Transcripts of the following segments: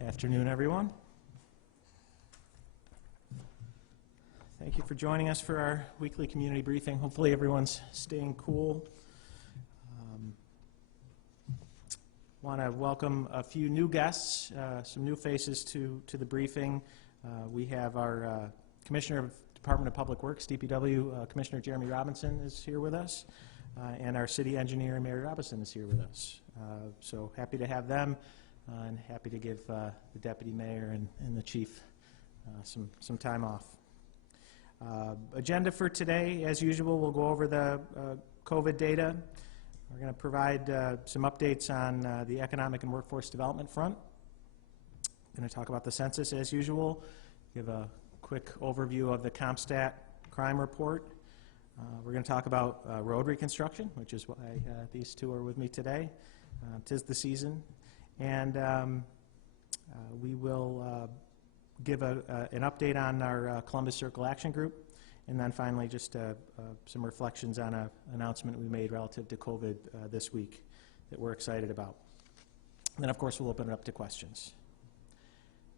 Afternoon, everyone. Thank you for joining us for our weekly community briefing. Hopefully everyone's staying cool. Want to welcome a few new guests, some new faces to the briefing. We have our Commissioner of Department of Public Works, DPW, Commissioner Jeremy Robinson is here with us, and our City Engineer, Mary Robinson, is here with us. So happy to have them. And happy to give the Deputy Mayor and the Chief some time off. Agenda for today, as usual, we'll go over the COVID data. We're going to provide some updates on the economic and workforce development front. We're going to talk about the census as usual, give a quick overview of the Compstat crime report. We're going to talk about road reconstruction, which is why these two are with me today. 'Tis the season. And we will give an update on our Columbus Circle Action Group, and then finally just some reflections on an announcement we made relative to COVID this week that we're excited about. And then, of course, we'll open it up to questions.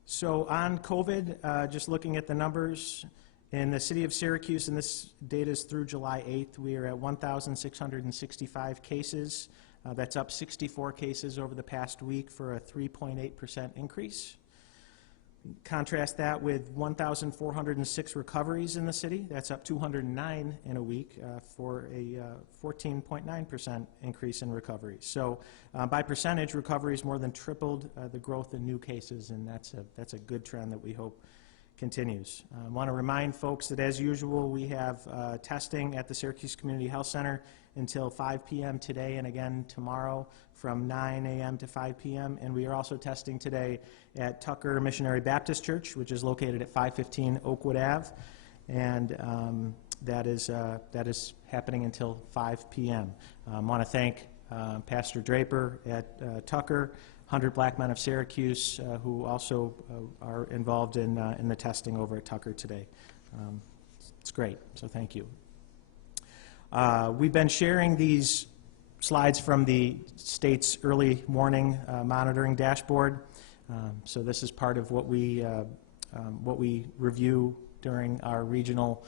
So on COVID, just looking at the numbers, in the city of Syracuse, and this data is through July 8th, we are at 1,665 cases. That's up 64 cases over the past week for a 3.8% increase. Contrast that with 1,406 recoveries in the city. That's up 209 in a week for a 14.9% increase in recoveries. So by percentage, recoveries more than tripled the growth in new cases, and that's a good trend that we hope continues. I want to remind folks that, as usual, we have testing at the Syracuse Community Health Center until 5 p.m. today and again tomorrow from 9 a.m. to 5 p.m. And we are also testing today at Tucker Missionary Baptist Church, which is located at 515 Oakwood Ave. And that is happening until 5 p.m. I want to thank Pastor Draper at Tucker, 100 Black Men of Syracuse, who also are involved in the testing over at Tucker today. It's great, so thank you. We've been sharing these slides from the state's early warning monitoring dashboard. So this is part of what we review during our regional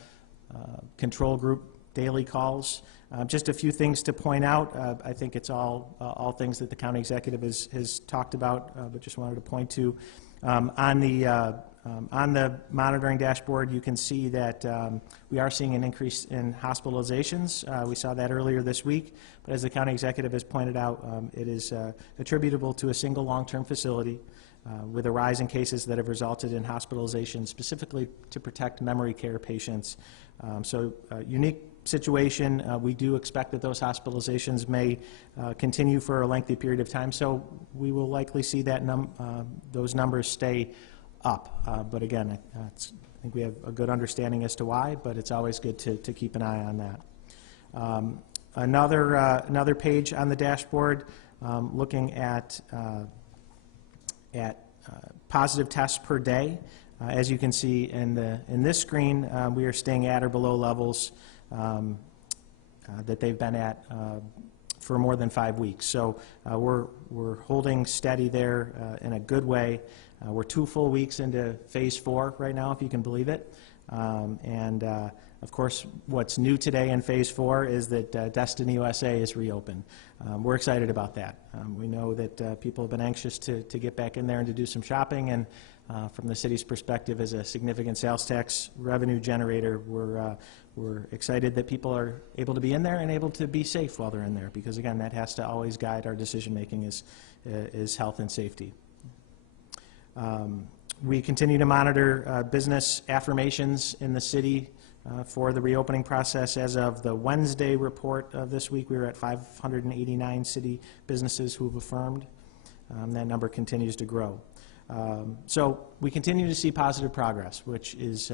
control group daily calls. Just a few things to point out. I think it's all things that the county executive has talked about, but just wanted to point to. On the monitoring dashboard, you can see that we are seeing an increase in hospitalizations. We saw that earlier this week, but as the county executive has pointed out, it is attributable to a single long-term facility with a rise in cases that have resulted in hospitalization specifically to protect memory care patients. So unique situation. We do expect that those hospitalizations may continue for a lengthy period of time, so we will likely see that those numbers stay up. But again, I think we have a good understanding as to why, but it's always good to keep an eye on that. Another page on the dashboard looking at positive tests per day. As you can see in this screen, we are staying at or below levels that they've been at for more than 5 weeks. So we're holding steady there in a good way. We're 2 full weeks into phase 4 right now, if you can believe it. Of course, what's new today in phase 4 is that Destiny USA is reopened. We're excited about that. We know that people have been anxious to get back in there and to do some shopping, and from the city's perspective as a significant sales tax revenue generator, we're excited that people are able to be in there and able to be safe while they're in there, because again, that has to always guide our decision making is health and safety. We continue to monitor business affirmations in the city for the reopening process. As of the Wednesday report of this week, we were at 589 city businesses who have affirmed. That number continues to grow. So we continue to see positive progress, which is,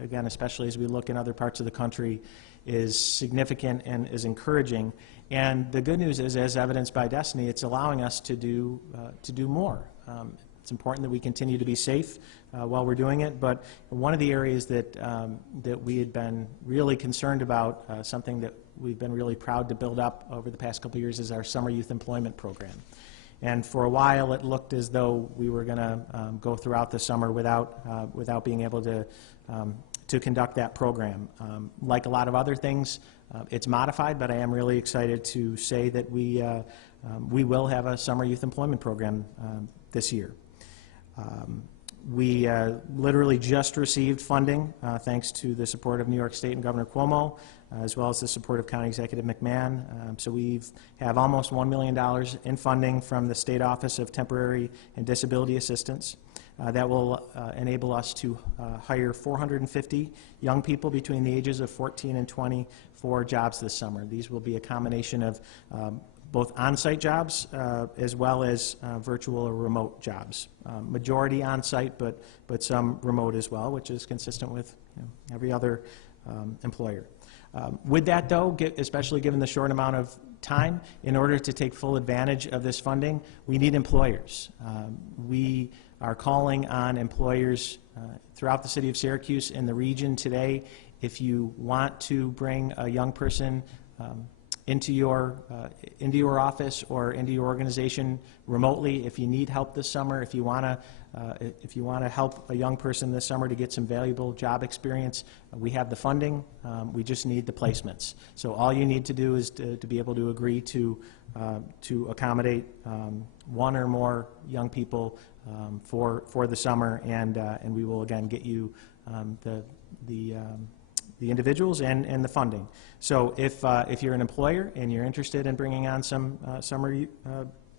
again, especially as we look in other parts of the country, is significant and is encouraging. And the good news is, as evidenced by Destiny, it's allowing us to do more. It's important that we continue to be safe while we're doing it, but one of the areas that we had been really concerned about, something that we've been really proud to build up over the past couple of years, is our summer youth employment program. And for a while, it looked as though we were going to go throughout the summer without being able to conduct that program. Like a lot of other things, it's modified, but I am really excited to say that we will have a summer youth employment program this year. We literally just received funding thanks to the support of New York State and Governor Cuomo, as well as the support of County Executive McMahon. So we have almost $1 million in funding from the State Office of Temporary and Disability Assistance. That will enable us to hire 450 young people between the ages of 14 and 20 for jobs this summer. These will be a combination of both on-site jobs as well as virtual or remote jobs. Majority on-site, but some remote as well, which is consistent with every other employer. With that, though, especially given the short amount of time, in order to take full advantage of this funding, we need employers. We are calling on employers throughout the city of Syracuse and the region today. If you want to bring a young person into your office or into your organization remotely, if you need help this summer, if you want to help a young person this summer to get some valuable job experience, we have the funding. We just need the placements. So all you need to do is to be able to agree to accommodate one or more young people for the summer, and we will again get you the individuals and the funding. So if you're an employer and you're interested in bringing on some summer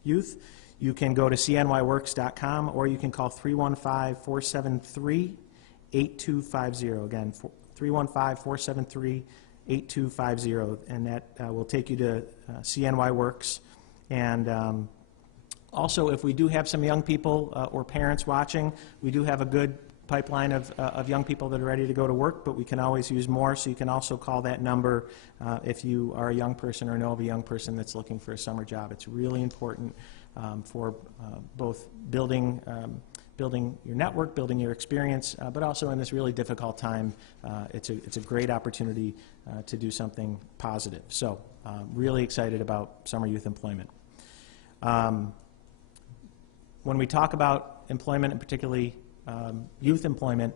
youth, you can go to cnyworks.com, or you can call 315-473-8250. Again, 315-473-8250, and that will take you to CNY Works. And also, if we do have some young people or parents watching, we do have a good pipeline of young people that are ready to go to work, but we can always use more, so you can also call that number if you are a young person or know of a young person that's looking for a summer job. It's really important for both building your network, building your experience, but also in this really difficult time, it's a great opportunity to do something positive. So really excited about summer youth employment. When we talk about employment, and particularly youth employment,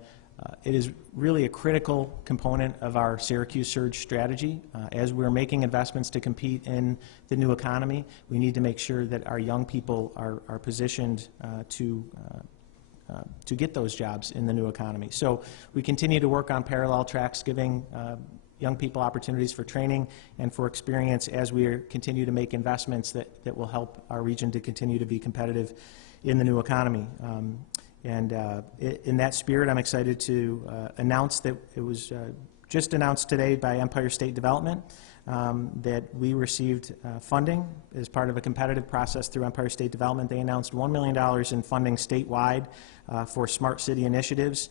it is really a critical component of our Syracuse Surge strategy. As we're making investments to compete in the new economy, we need to make sure that our young people are positioned to get those jobs in the new economy. So we continue to work on parallel tracks, giving young people opportunities for training and for experience as we continue to make investments that will help our region to continue to be competitive in the new economy. In that spirit, I'm excited to announce that it was just announced today by Empire State Development that we received funding as part of a competitive process through Empire State Development. They announced $1 million in funding statewide for smart city initiatives.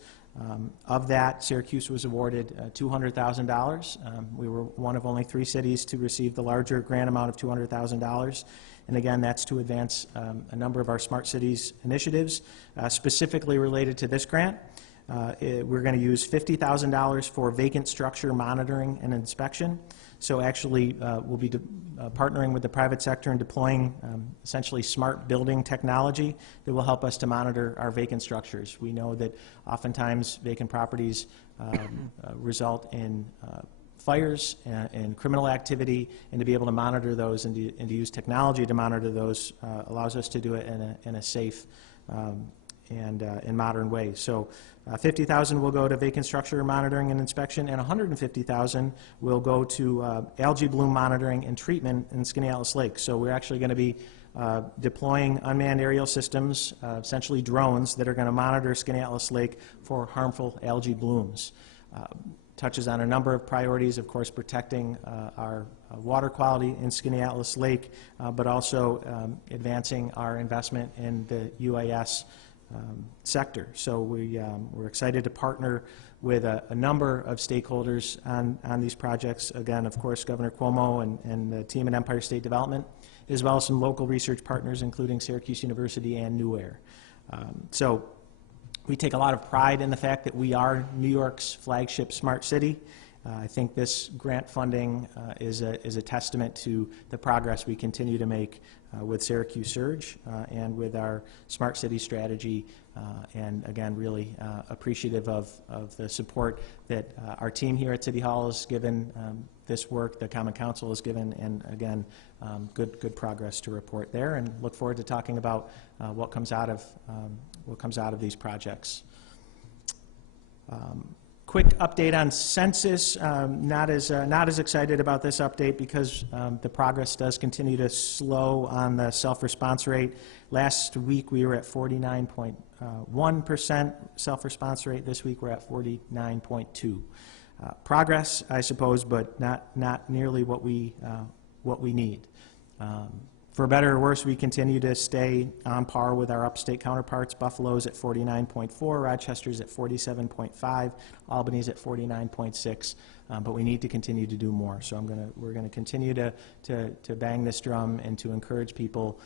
Of that, Syracuse was awarded $200,000. We were one of only 3 cities to receive the larger grant amount of $200,000. And again, that's to advance a number of our smart cities initiatives, specifically related to this grant. We're going to use $50,000 for vacant structure monitoring and inspection. So actually, we'll be partnering with the private sector and deploying essentially smart building technology that will help us to monitor our vacant structures. We know that oftentimes vacant properties result in fires and criminal activity, and to be able to monitor those and to use technology to monitor those allows us to do it in a safe and in modern way. So $50,000 will go to vacant structure monitoring and inspection, and $150,000 will go to algae bloom monitoring and treatment in Skaneateles Lake. So we're actually going to be deploying unmanned aerial systems, essentially drones, that are going to monitor Skaneateles Lake for harmful algae blooms. Touches on a number of priorities, of course, protecting our water quality in Skaneateles Lake, but also advancing our investment in the UAS sector. So we're excited to partner with a number of stakeholders on these projects. Again, of course, Governor Cuomo and the team at Empire State Development, as well as some local research partners, including Syracuse University and New Air. So we take a lot of pride in the fact that we are New York's flagship smart city. I think this grant funding is a testament to the progress we continue to make with Syracuse Surge and with our Smart City strategy, and again, really appreciative of the support that our team here at City Hall has given this work, the Common Council has given, and again, good progress to report there, and look forward to talking about what comes out of these projects. Quick update on Census. Not as excited about this update because the progress does continue to slow on the self-response rate. Last week we were at 49.1% self-response rate. This week we're at 49.2%. Progress, I suppose, but not nearly what we need. For better or worse, we continue to stay on par with our upstate counterparts. Buffalo's at 49.4, Rochester's at 47.5, Albany's at 49.6, but we need to continue to do more. So we're gonna continue to bang this drum and to encourage people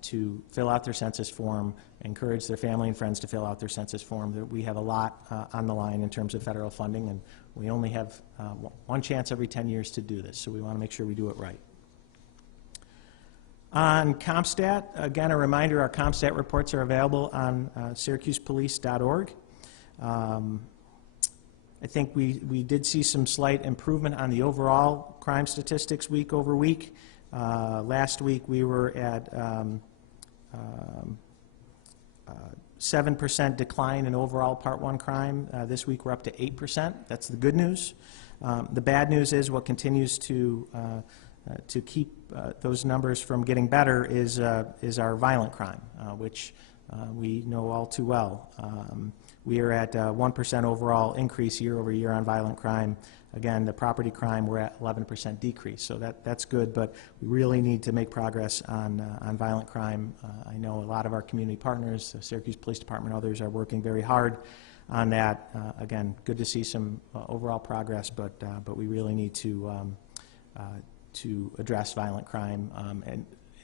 to fill out their census form, encourage their family and friends to fill out their census form. That we have a lot on the line in terms of federal funding, and we only have one chance every 10 years to do this, so we want to make sure we do it right. On Compstat, again, a reminder, our Compstat reports are available on syracusepolice.org. I think we did see some slight improvement on the overall crime statistics week over week. Last week we were at 7% decline in overall Part 1 crime. This week we're up to 8%. That's the good news. The bad news is what continues to keep those numbers from getting better is our violent crime, which we know all too well. We are at 1% overall increase year over year on violent crime. Again, the property crime, we're at 11% decrease, so that's good, but we really need to make progress on violent crime. I know a lot of our community partners, the Syracuse Police Department, others are working very hard on that. Again, good to see some overall progress, but we really need to address violent crime,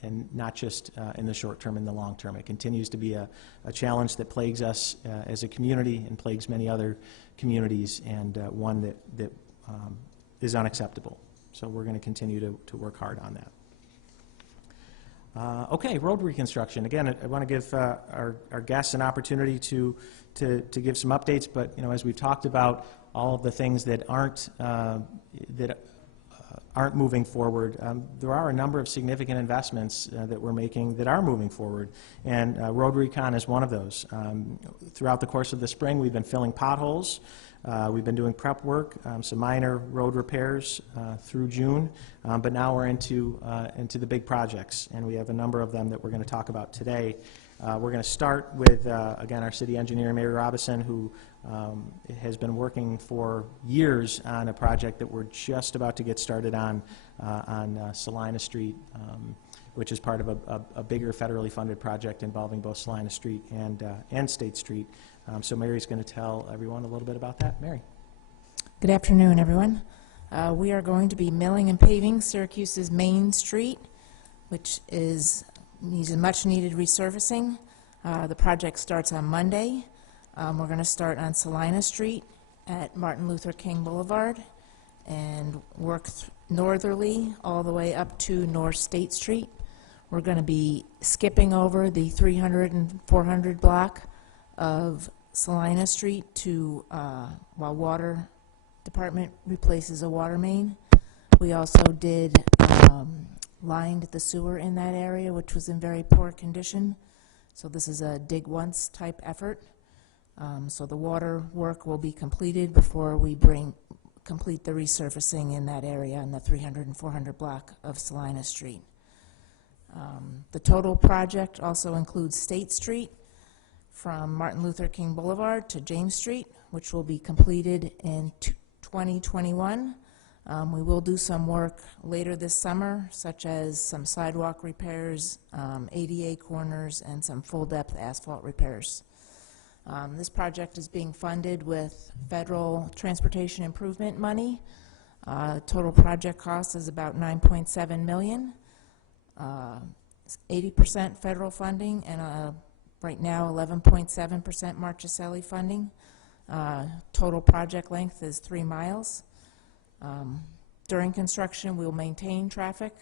and not just in the short term, in the long term. It continues to be a challenge that plagues us as a community and plagues many other communities, and one that is unacceptable. So we're going to continue to work hard on that. Okay, road reconstruction. Again, I want to give our guests an opportunity to give some updates, but as we've talked about, all of the things that aren't moving forward. There are a number of significant investments that we're making that are moving forward, and road recon is one of those. Throughout the course of the spring, we've been filling potholes. We've been doing prep work, some minor road repairs through June, but now we're into the big projects, and we have a number of them that we're going to talk about today. We're going to start with, again, our city engineer, Mary Robison, who has been working for years on a project that we're just about to get started on Salina Street, which is part of a bigger federally funded project involving both Salina Street and State Street. So Mary's going to tell everyone a little bit about that. Mary. Good afternoon, everyone. We are going to be milling and paving Syracuse's Main Street, which needs a much-needed resurfacing. The project starts on Monday. We're going to start on Salina Street at Martin Luther King Boulevard and work northerly all the way up to North State Street. We're going to be skipping over the 300 and 400 block of Salina Street while Water Department replaces a water main. We also lined the sewer in that area, which was in very poor condition. So this is a dig once type effort. So the water work will be completed before we complete the resurfacing in that area in the 300 and 400 block of Salina Street. The total project also includes State Street from Martin Luther King Boulevard to James Street, which will be completed in 2021. We will do some work later this summer, such as some sidewalk repairs, ADA corners, and some full-depth asphalt repairs. This project is being funded with federal transportation improvement money. Total project cost is about $9.7 million. 80% federal funding and right now 11.7% Marchicelli funding. Total project length is 3 miles. During construction, we'll maintain traffic.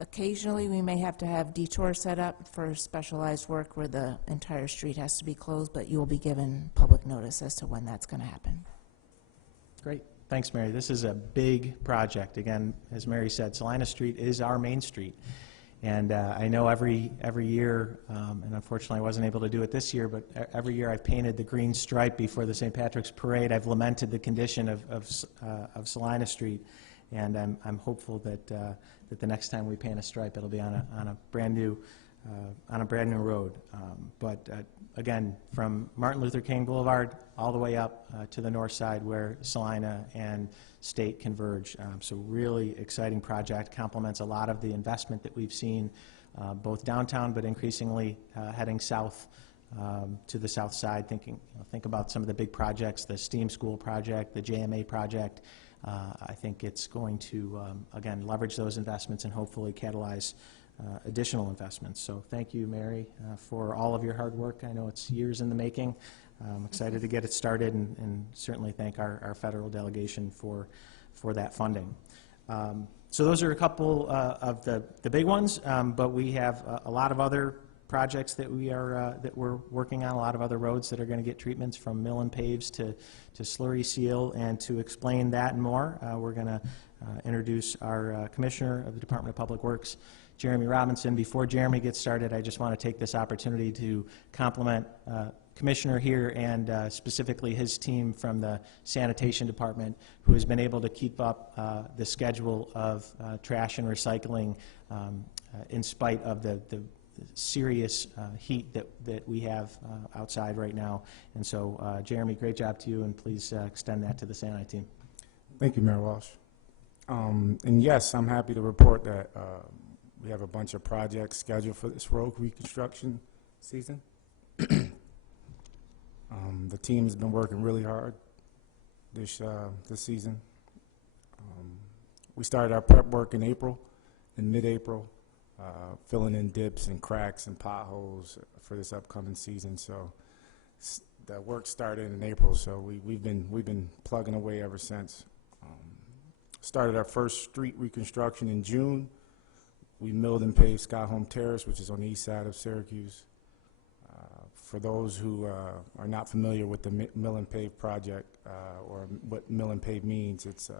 Occasionally, we may have to have detours set up for specialized work where the entire street has to be closed, but you will be given public notice as to when that's going to happen. Great. Thanks, Mary. This is a big project. Again, as Mary said, Salina Street is our main street. And I know every year, and unfortunately I wasn't able to do it this year, but every year I've painted the green stripe before the St. Patrick's Parade. I've lamented the condition of Salina Street, and I'm hopeful that the next time we paint a stripe, it'll be on a brand new road. Again, from Martin Luther King Boulevard all the way up to the north side where Salina and State converge. So really exciting project, complements a lot of the investment that we've seen both downtown but increasingly heading south to the south side. Think about some of the big projects, the STEAM School project, the JMA project. I think it's going to, again, leverage those investments and hopefully catalyze additional investments. So thank you, Mary, for all of your hard work. I know it's years in the making. I'm excited to get it started, and certainly thank our federal delegation for that funding. So those are a couple of the big ones, but we have a lot of other projects that we're working on, a lot of other roads that are going to get treatments, from mill and paves to slurry seal. And to explain that and more, we're going to introduce our Commissioner of the Department of Public Works, Jeremy Robinson. Before Jeremy gets started, I just want to take this opportunity to compliment Commissioner here and specifically his team from the Sanitation Department, who has been able to keep up the schedule of trash and recycling in spite of the serious heat that we have outside right now. And so, Jeremy, great job to you, and please extend that to the Sani team. Thank you, Mayor Walsh. And yes, I'm happy to report that we have a bunch of projects scheduled for this road reconstruction season. The team has been working really hard this season. We started our prep work in mid-April, filling in dips and cracks and potholes for this upcoming season. So the work started in April, so we've been plugging away ever since. Started our first street reconstruction in June. We milled and paved Sky Home Terrace, which is on the east side of Syracuse. For those who are not familiar with the mill and pave project, or what mill and pave means, it's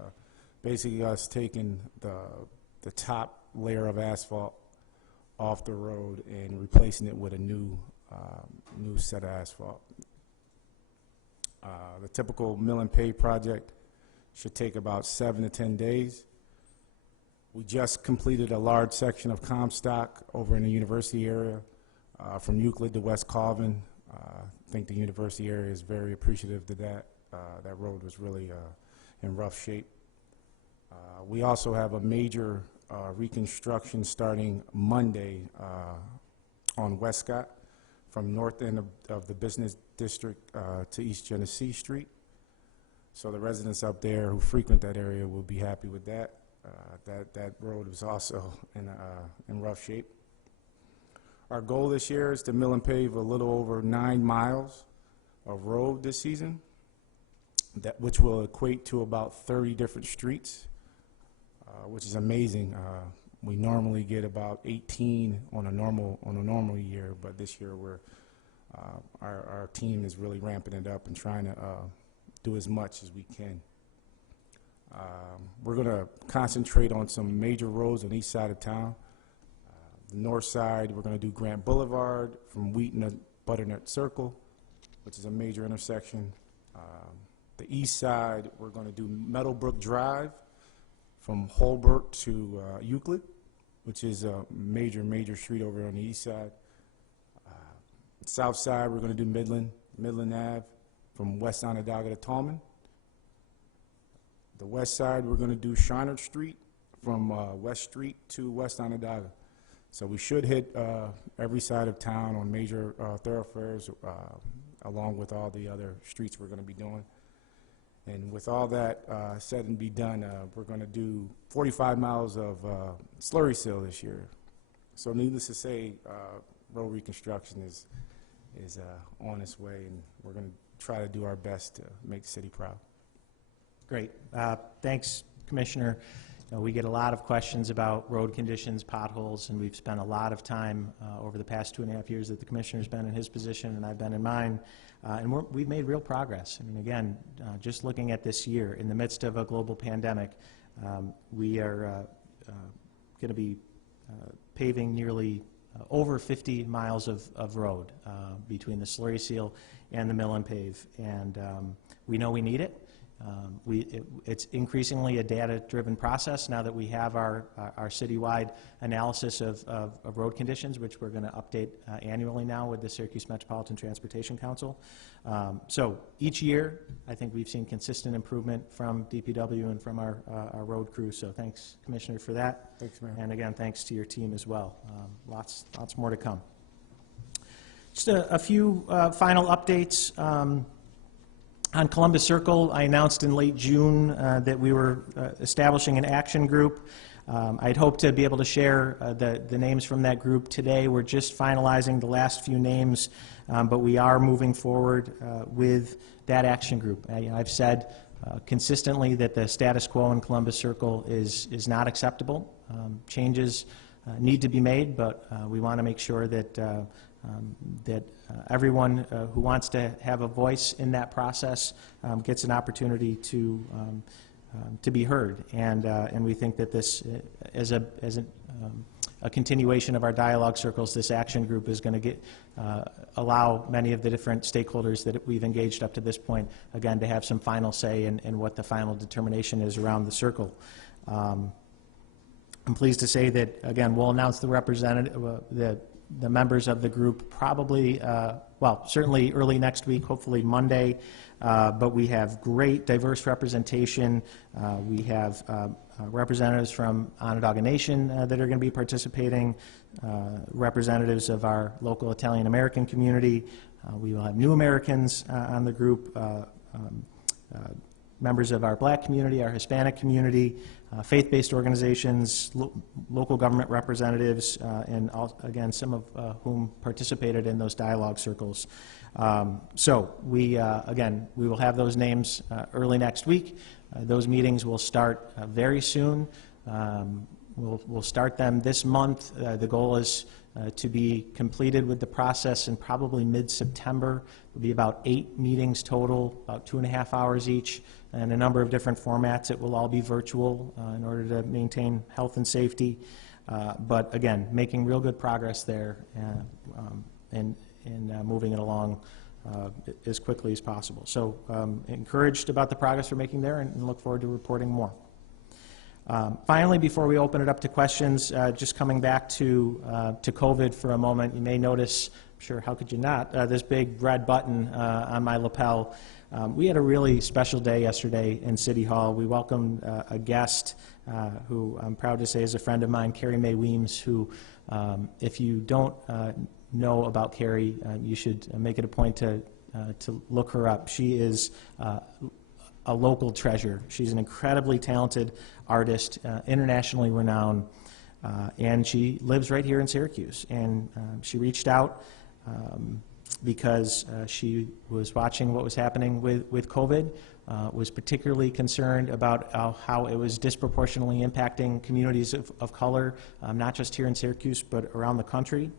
basically us taking the top layer of asphalt off the road and replacing it with a new set of asphalt. The typical mill and pave project should take about 7 to 10 days. We just completed a large section of Compstat over in the university area, from Euclid to West Colvin. I think the university area is very appreciative to that. That road was really in rough shape. We also have a major reconstruction starting Monday on Westcott, from north end of the business district to East Genesee Street. So the residents up there who frequent that area will be happy with that. That road is also in rough shape. Our goal this year is to mill and pave a little over 9 miles of road this season, which will equate to about 30 different streets, which is amazing. We normally get about 18 on a normal year, but this year our team is really ramping it up and trying to do as much as we can. We're going to concentrate on some major roads on the east side of town. The north side, we're going to do Grant Boulevard from Wheaton to Butternut Circle, which is a major intersection. The east side, we're going to do Meadowbrook Drive from Holbrook to Euclid, which is a major street over on the east side. South side, we're going to do Midland Ave from West Onondaga to Tallman. The west side, we're going to do Shiner Street from West Street to West Onondaga. So we should hit every side of town on major thoroughfares, along with all the other streets we're going to be doing. And with all that said and be done, we're going to do 45 miles of slurry seal this year. So needless to say, road reconstruction is on its way, and we're going to try to do our best to make the city proud. Great. Thanks, Commissioner. We get a lot of questions about road conditions, potholes, and we've spent a lot of time over the past 2.5 years that the Commissioner's been in his position and I've been in mine, and we've made real progress. I mean, again, just looking at this year, in the midst of a global pandemic, we are going to be paving nearly over 50 miles of road between the slurry seal and the mill and pave, and we know we need it. It's increasingly a data-driven process now that we have our citywide analysis of road conditions, which we're going to update annually now with the Syracuse Metropolitan Transportation Council. So each year, I think we've seen consistent improvement from DPW and from our road crew. So thanks, Commissioner, for that. Thanks, Mayor. And again, thanks to your team as well. Lots more to come. Just a few final updates. On Columbus Circle, I announced in late June that we were establishing an action group. I'd hoped to be able to share the names from that group today. We're just finalizing the last few names, but we are moving forward with that action group. I've said consistently that the status quo in Columbus Circle is not acceptable. Changes need to be made, but we want to make sure that everyone who wants to have a voice in that process gets an opportunity to be heard, and we think that this, as a continuation of our dialogue circles, this action group is going to allow many of the different stakeholders that we've engaged up to this point, again, to have some final say in what the final determination is around the circle. I'm pleased to say that, again, we'll announce the representative, the members of the group probably, well, certainly early next week, hopefully Monday, but we have great diverse representation. We have representatives from Onondaga Nation that are going to be participating, representatives of our local Italian-American community. We will have new Americans on the group, members of our Black community, our Hispanic community, faith-based organizations, local government representatives, and again, some of whom participated in those dialogue circles. So we, again, we will have those names early next week. Those meetings will start very soon. We'll start them this month. The goal is to be completed with the process in probably mid-September. There'll be about 8 meetings total, about 2.5 hours each, and a number of different formats. It will all be virtual in order to maintain health and safety. But again, making real good progress there and moving it along as quickly as possible. So encouraged about the progress we're making there and look forward to reporting more. Finally, before we open it up to questions, just coming back to COVID for a moment, you may notice, I'm sure, how could you not, this big red button on my lapel. We had a really special day yesterday in City Hall. We welcomed a guest who I'm proud to say is a friend of mine, Carrie Mae Weems, who, if you don't know about Carrie, you should make it a point to look her up. She is a local treasure. She's an incredibly talented artist, internationally renowned, and she lives right here in Syracuse. And she reached out because she was watching what was happening with COVID, was particularly concerned about how it was disproportionately impacting communities of color, not just here in Syracuse, but around the country,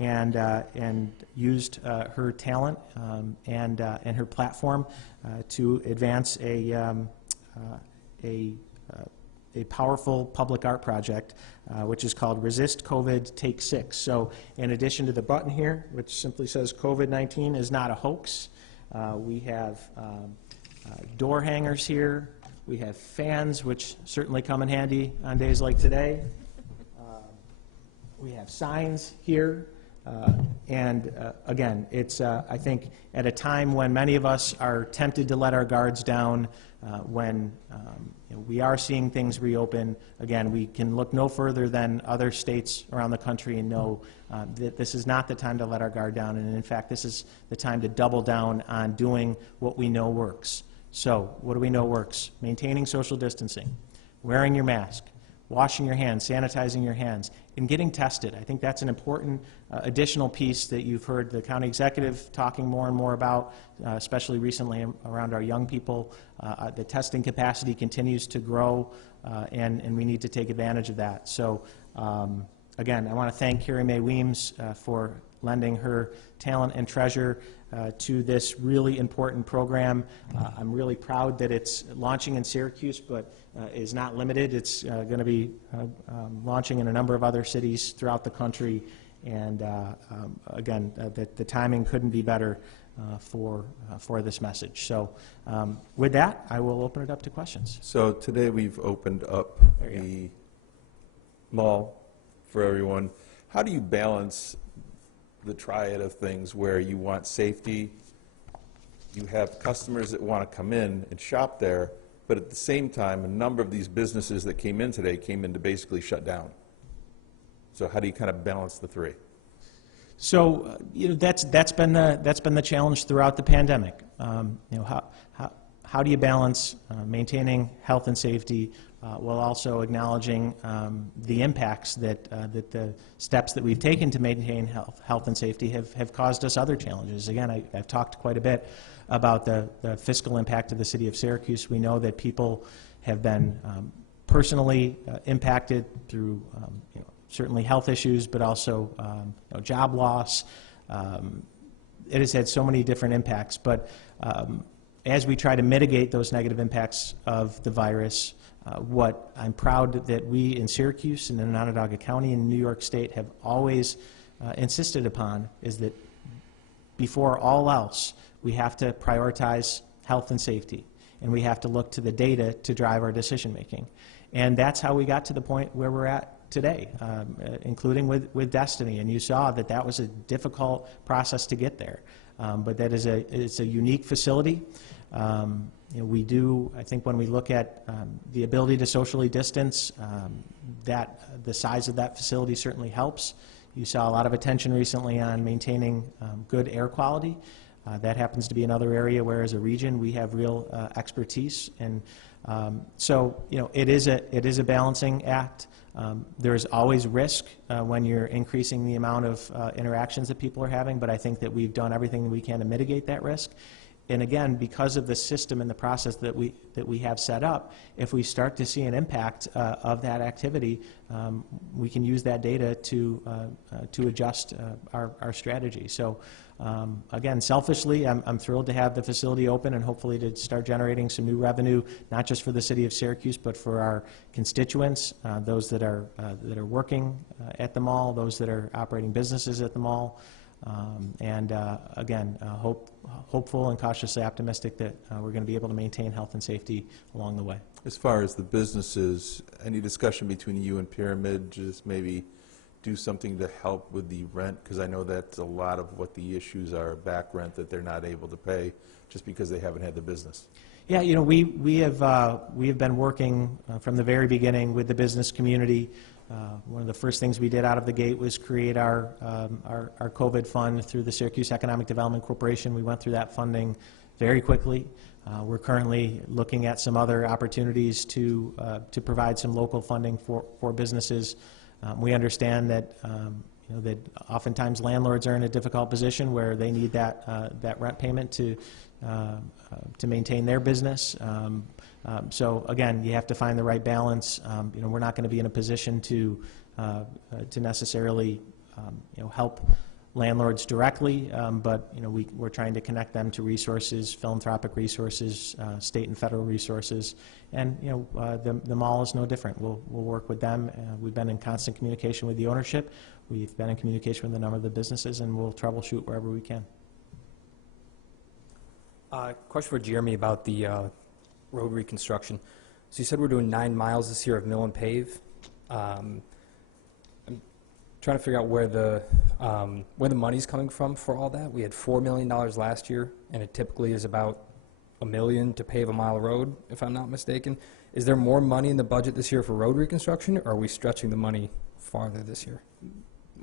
and used her talent and her platform to advance a powerful public art project, which is called Resist COVID, Take 6. So in addition to the button here, which simply says COVID-19 is not a hoax, we have door hangers here. We have fans, which certainly come in handy on days like today. We have signs here. And again, it's, I think, at a time when many of us are tempted to let our guards down, when we are seeing things reopen, again, we can look no further than other states around the country and know that this is not the time to let our guard down. And in fact, this is the time to double down on doing what we know works. So what do we know works? Maintaining social distancing, wearing your mask, washing your hands, sanitizing your hands, in getting tested. I think that's an important additional piece that you've heard the county executive talking more and more about, especially recently around our young people. The testing capacity continues to grow, and we need to take advantage of that. So again, I want to thank Carrie Mae Weems for lending her talent and treasure to this really important program. I'm really proud that it's launching in Syracuse, but is not limited. It's going to be launching in a number of other cities throughout the country. And again, the timing couldn't be better for this message. So with that, I will open it up to questions. So today we've opened up the mall for everyone. How do you balance the triad of things where you want safety, you have customers that want to come in and shop there, but at the same time, a number of these businesses that came in today came in to basically shut down? So how do you kind of balance the three? So that's been the challenge throughout the pandemic. How do you balance maintaining health and safety while also acknowledging the impacts that the steps that we've taken to maintain health and safety have caused us other challenges. Again, I've talked quite a bit about the fiscal impact of the city of Syracuse. We know that people have been personally impacted through certainly health issues, but also job loss. It has had so many different impacts, but as we try to mitigate those negative impacts of the virus, what I'm proud that we in Syracuse and in Onondaga County and New York State have always insisted upon is that before all else, we have to prioritize health and safety, and we have to look to the data to drive our decision making. And that's how we got to the point where we're at today, including with Destiny. And you saw that that was a difficult process to get there, but that is it's a unique facility. We do, I think when we look at the ability to socially distance, that the size of that facility certainly helps. You saw a lot of attention recently on maintaining good air quality. That happens to be another area where as a region we have real expertise. And so it is a balancing act. There's always risk when you're increasing the amount of interactions that people are having, but I think that we've done everything we can to mitigate that risk. And again, because of the system and the process that we have set up, if we start to see an impact of that activity, we can use that data to adjust our strategy. So again, selfishly, I'm thrilled to have the facility open and hopefully to start generating some new revenue, not just for the city of Syracuse, but for our constituents, those that are working at the mall, those that are operating businesses at the mall. Again, hopeful and cautiously optimistic that we're going to be able to maintain health and safety along the way. As far as the businesses, any discussion between you and Pyramid, just maybe do something to help with the rent? Because I know that's a lot of what the issues are, back rent that they're not able to pay just because they haven't had the business. Yeah, we have been working from the very beginning with the business community. One of the first things we did out of the gate was create our COVID fund through the Syracuse Economic Development Corporation. We went through that funding very quickly. We're currently looking at some other opportunities to provide some local funding for businesses. We understand that that oftentimes landlords are in a difficult position where they need that rent payment to maintain their business. So again, you have to find the right balance. We're not going to be in a position to necessarily help landlords directly, but we're trying to connect them to resources, philanthropic resources, state and federal resources, and the mall is no different. We'll work with them. We've been in constant communication with the ownership. We've been in communication with a number of the businesses, and we'll troubleshoot wherever we can. Question for Jeremy about the road reconstruction. So you said we're doing 9 miles this year of mill and pave. I'm trying to figure out where the money's coming from for all that. We had $4 million last year, and it typically is about $1 million to pave a mile of road, if I'm not mistaken. Is there more money in the budget this year for road reconstruction, or are we stretching the money farther this year?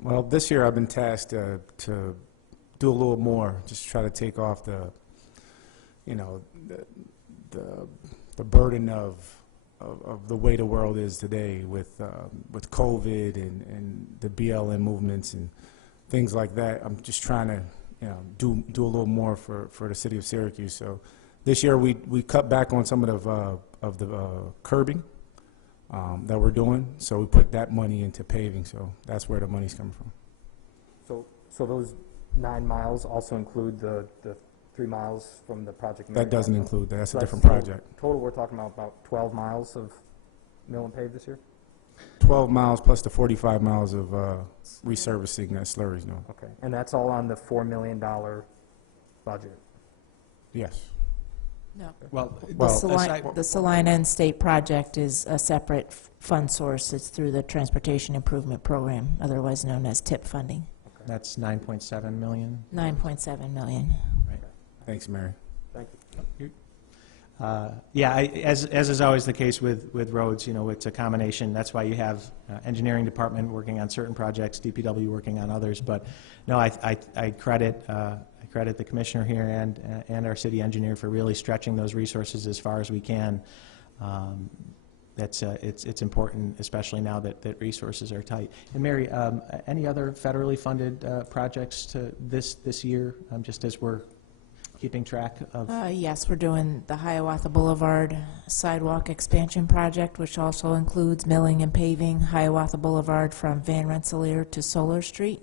Well, this year I've been tasked to do a little more, just try to take off the burden of of the way the world is today with COVID and the BLM movements and things like that. I'm just trying to, you know, do a little more for the city of Syracuse. So this year we cut back on some of the curbing that we're doing. So we put that money into paving. So that's where the money's coming from. So those 9 miles also include the 3 miles from the project? That doesn't include that. That's So a different so project. Total, we're talking about 12 miles of mill and pave this year? 12 miles plus the 45 miles of resurfacing that slurries, no. Okay, and that's all on the $4 million budget? Yes. No. Well, The Salina and State project is a separate fund source. It's through the Transportation Improvement Program, otherwise known as TIP funding. that's 9.7 million. 9.7 million. Thanks, Mary. Thank you. Yeah, as is always the case with roads, you know, it's a combination. That's why you have engineering department working on certain projects, DPW working on others. But no, I credit the commissioner here and our city engineer for really stretching those resources as far as we can. It's important, especially now that resources are tight. And Mary, any other federally funded projects to this year, just as we're keeping track of? Yes, we're doing the Hiawatha Boulevard Sidewalk Expansion Project, which also includes milling and paving Hiawatha Boulevard from Van Rensselaer to Solar Street.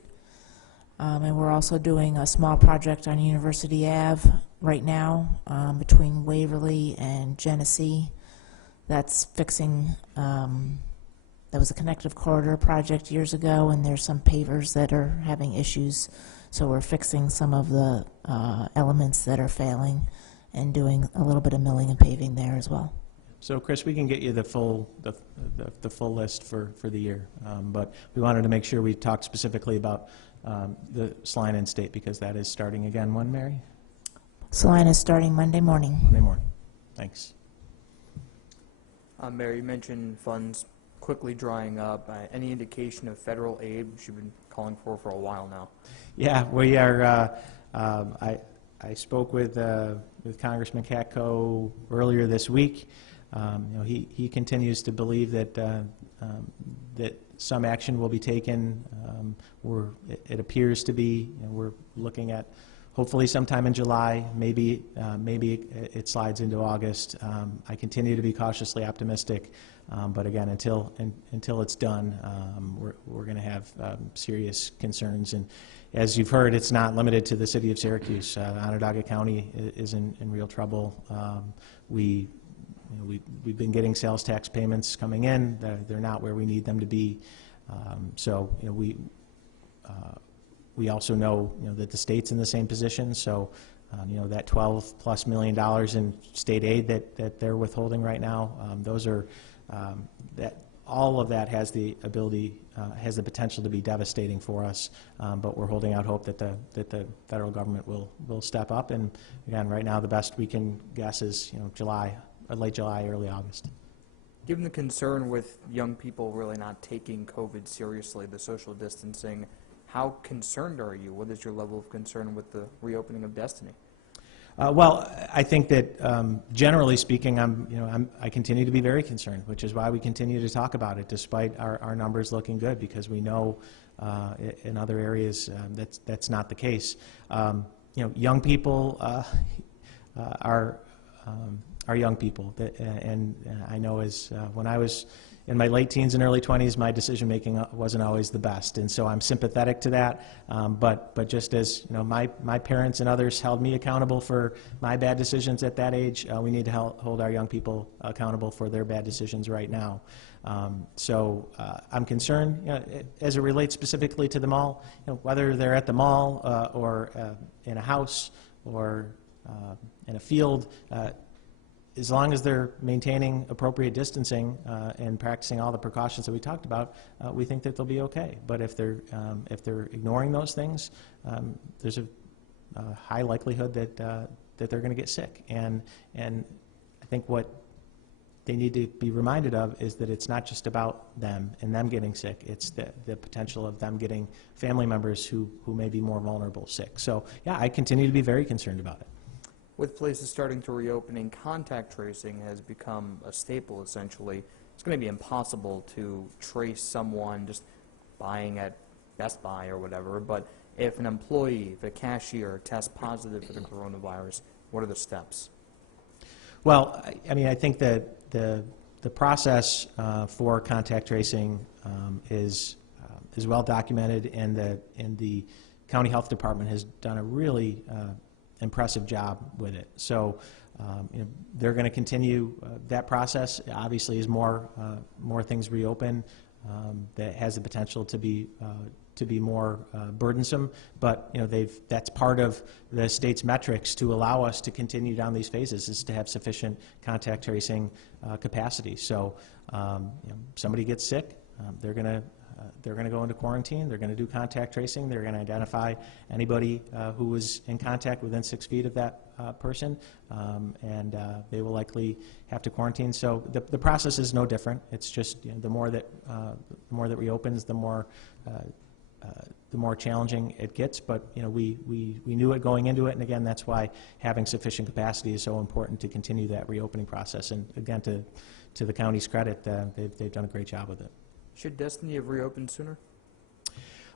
And we're also doing a small project on University Ave right now between Waverly and Genesee. That's fixing, that was a connective corridor project years ago, and there's some pavers that are having issues. So we're fixing some of the elements that are failing and doing a little bit of milling and paving there as well. So, Chris, we can get you the full list for the year, but we wanted to make sure we talked specifically about the Salina and State, because that is starting again. When, Mary? Salina is starting Monday morning. Monday morning. Thanks. Mary, you mentioned funds quickly drying up. Any indication of federal aid, which you've been calling for a while now? Yeah, we are. I spoke with Congressman Katko earlier this week. You know, he continues to believe that that some action will be taken. It appears to be. You know, we're looking at hopefully sometime in July. Maybe it slides into August. I continue to be cautiously optimistic, but again, until it's done, we're going to have serious concerns. And as you've heard, it's not limited to the city of Syracuse. Onondaga County is in real trouble. We've been getting sales tax payments coming in. They're not where we need them to be. So you know, we also know, you know, that the state's in the same position. So you know, that $12+ million in state aid that they're withholding right now, those are that all of that has the ability, has the potential to be devastating for us. But we're holding out hope that the federal government will step up. And again, right now, the best we can guess is, you know, July, late July, early August. Given the concern with young people really not taking COVID seriously, the social distancing, how concerned are you? What is your level of concern with the reopening of Destiny? Well, I think that generally speaking, I continue to be very concerned, which is why we continue to talk about it, despite our numbers looking good, because we know in other areas that's not the case. You know, young people are young people, and I know when I was in my late teens and early 20s, my decision making wasn't always the best, and so I'm sympathetic to that. But just as, you know, my parents and others held me accountable for my bad decisions at that age, we need to hold our young people accountable for their bad decisions right now. So I'm concerned, you know, as it relates specifically to the mall, you know, whether they're at the mall or in a house or in a field. As long as they're maintaining appropriate distancing and practicing all the precautions that we talked about, we think that they'll be okay. But if they're ignoring those things, there's a high likelihood that they're going to get sick. And I think what they need to be reminded of is that it's not just about them and them getting sick. It's the potential of them getting family members who may be more vulnerable sick. So yeah, I continue to be very concerned about it. With places starting to reopening, contact tracing has become a staple, essentially. It's going to be impossible to trace someone just buying at Best Buy or whatever, but if an employee, if a cashier tests positive for the coronavirus, what are the steps? Well, I mean, I think that the process for contact tracing is well documented, and the county health department has done a really impressive job with it. So you know, they're going to continue that process. Obviously, as more things reopen, that has the potential to be more burdensome. But you know, that's part of the state's metrics to allow us to continue down these phases, is to have sufficient contact tracing capacity. So you know, somebody gets sick, they're going to go into quarantine. They're going to do contact tracing. They're going to identify anybody who was in contact within 6 feet of that person, and they will likely have to quarantine. So the process is no different. It's just, you know, the more that reopens, the more challenging it gets. But you know, we knew it going into it, and again, that's why having sufficient capacity is so important to continue that reopening process. And again, to the county's credit, they've done a great job with it. Should Destiny have reopened sooner?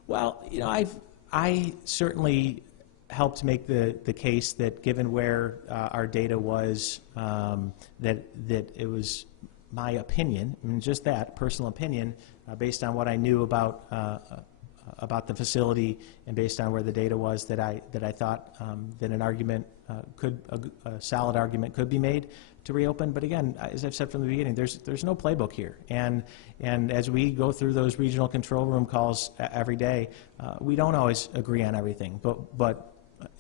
Well, you know, I certainly helped make the case that given where our data was, that it was my opinion, I mean, just that personal opinion, based on what I knew about the facility and based on where the data was, that I thought that an argument a solid argument could be made to reopen. But again, as I've said from the beginning, there's no playbook here, and as we go through those regional control room calls every day, we don't always agree on everything. But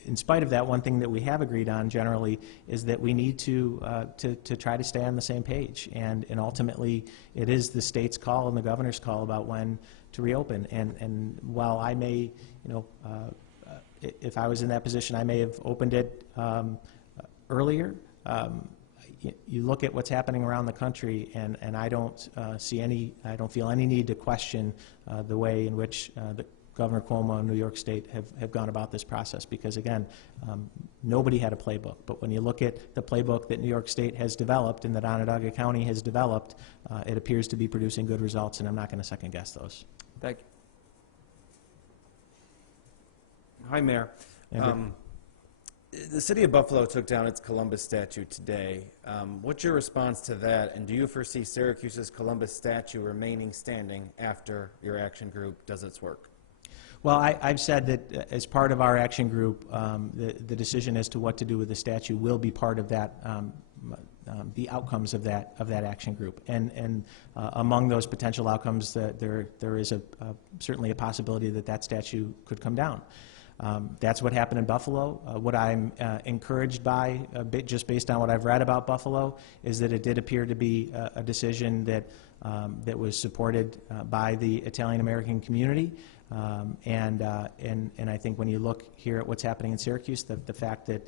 in spite of that, one thing that we have agreed on generally is that we need to try to stay on the same page, and ultimately it is the state's call and the governor's call about when to reopen. And while I may, you know, if I was in that position, I may have opened it earlier. You look at what's happening around the country, and I don't feel any need to question the way in which the Governor Cuomo and New York State have gone about this process, because again, nobody had a playbook. But when you look at the playbook that New York State has developed and that Onondaga County has developed, it appears to be producing good results, and I'm not going to second guess those. Thank you. Hi, Mayor. The city of Buffalo took down its Columbus statue today. What's your response to that, and do you foresee Syracuse's Columbus statue remaining standing after your action group does its work? Well, I've said that as part of our action group, the decision as to what to do with the statue will be part of that, the outcomes of that action group. And among those potential outcomes, there is certainly a possibility that statue could come down. That's what happened in Buffalo. What I'm encouraged by, just based on what I've read about Buffalo, is that it did appear to be a decision that was supported by the Italian-American community. And I think when you look here at what's happening in Syracuse, the fact that,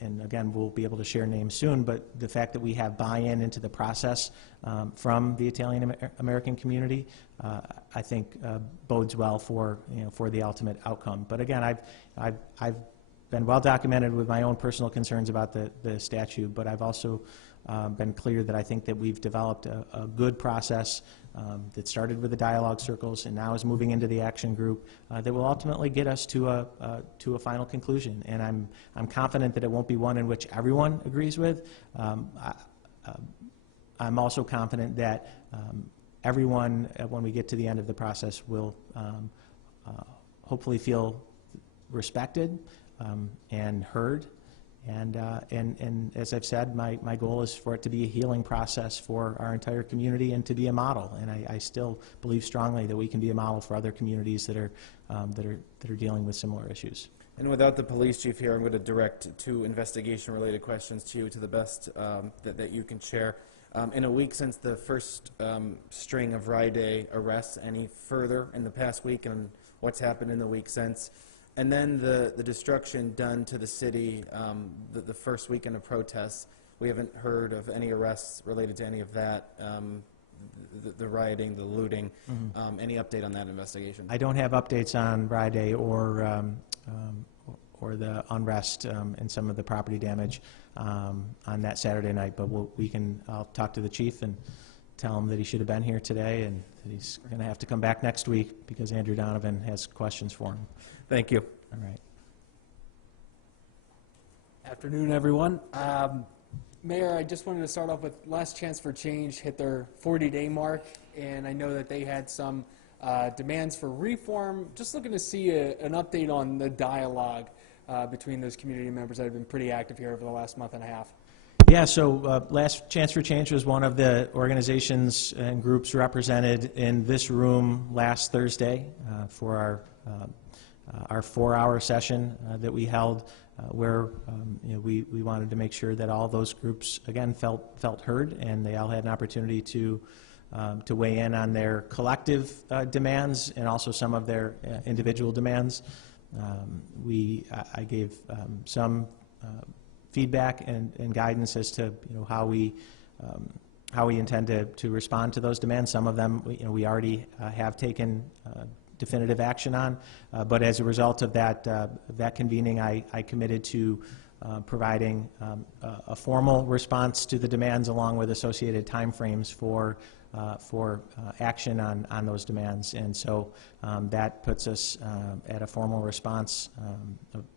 and again, we'll be able to share names soon, but the fact that we have buy-in into the process from the Italian-American community, I think bodes well for the ultimate outcome. But again, I've been well documented with my own personal concerns about the statute, but I've also been clear that I think that we've developed a good process that started with the dialogue circles and now is moving into the action group that will ultimately get us to a final conclusion. And I'm confident that it won't be one in which everyone agrees with. I'm also confident that everyone, when we get to the end of the process, will hopefully feel respected and heard. And as I've said, my goal is for it to be a healing process for our entire community and to be a model. And I still believe strongly that we can be a model for other communities that are dealing with similar issues. And without the police chief here, I'm going to direct two investigation-related questions to you to the best that you can share. In a week since the first string of Rye Day arrests, any further in the past week and what's happened in the week since? And then the destruction done to the city the first weekend of protests. We haven't heard of any arrests related to any of that, the rioting, the looting. Any update on that investigation? I don't have updates on Rye Day or for the unrest and some of the property damage on that Saturday night. But I'll talk to the chief and tell him that he should have been here today, and that he's going to have to come back next week because Andrew Donovan has questions for him. Thank you. All right. Afternoon, everyone. Mayor, I just wanted to start off with Last Chance for Change hit their 40-day mark, and I know that they had some demands for reform. Just looking to see an update on the dialogue between those community members that have been pretty active here over the last month and a half. Yeah, so Last Chance for Change was one of the organizations and groups represented in this room last Thursday for our 4-hour session that we held, where we wanted to make sure that all those groups again felt heard, and they all had an opportunity to weigh in on their collective demands and also some of their individual demands. I gave some feedback and guidance as to how we intend to respond to those demands. Some of them we already have taken definitive action on, but as a result of that convening, I committed to providing a formal response to the demands along with associated timeframes for action on those demands. And so that puts us at a formal response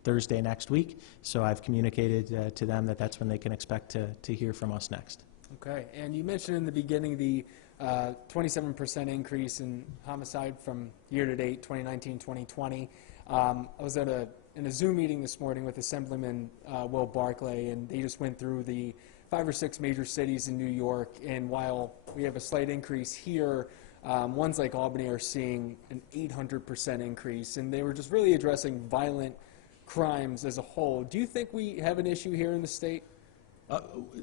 Thursday next week. So I've communicated to them that that's when they can expect to hear from us next. Okay, and you mentioned in the beginning the 27% increase in homicide from year-to-date 2019-2020. I was in a Zoom meeting this morning with Assemblyman Will Barclay, and they just went through the 5 or 6 major cities in New York, and while we have a slight increase here, ones like Albany are seeing an 800% increase, and they were just really addressing violent crimes as a whole. Do you think we have an issue here in the state?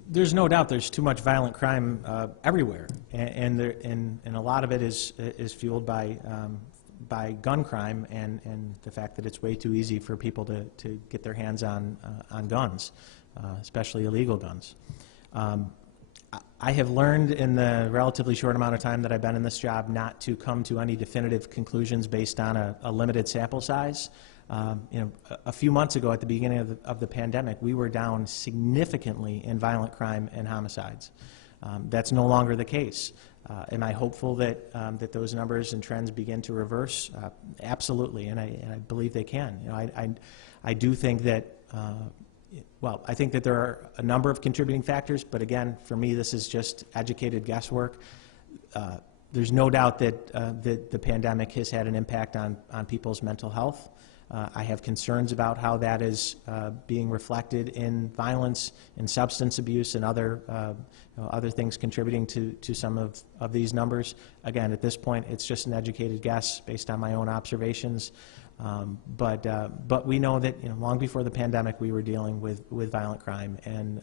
There's no doubt there's too much violent crime everywhere, and a lot of it is fueled by gun crime and the fact that it's way too easy for people to get their hands on guns, especially illegal guns. I have learned in the relatively short amount of time that I've been in this job not to come to any definitive conclusions based on a limited sample size. A few months ago at the beginning of the pandemic, we were down significantly in violent crime and homicides. That's no longer the case. Am I hopeful that those numbers and trends begin to reverse? Absolutely, and I believe they can. I do think that, I think that there are a number of contributing factors, but again, for me, this is just educated guesswork. There's no doubt that the pandemic has had an impact on people's mental health. I have concerns about how that is being reflected in violence, in substance abuse, and other things contributing to some of these numbers. Again, at this point, it's just an educated guess based on my own observations. But we know that long before the pandemic, we were dealing with violent crime, and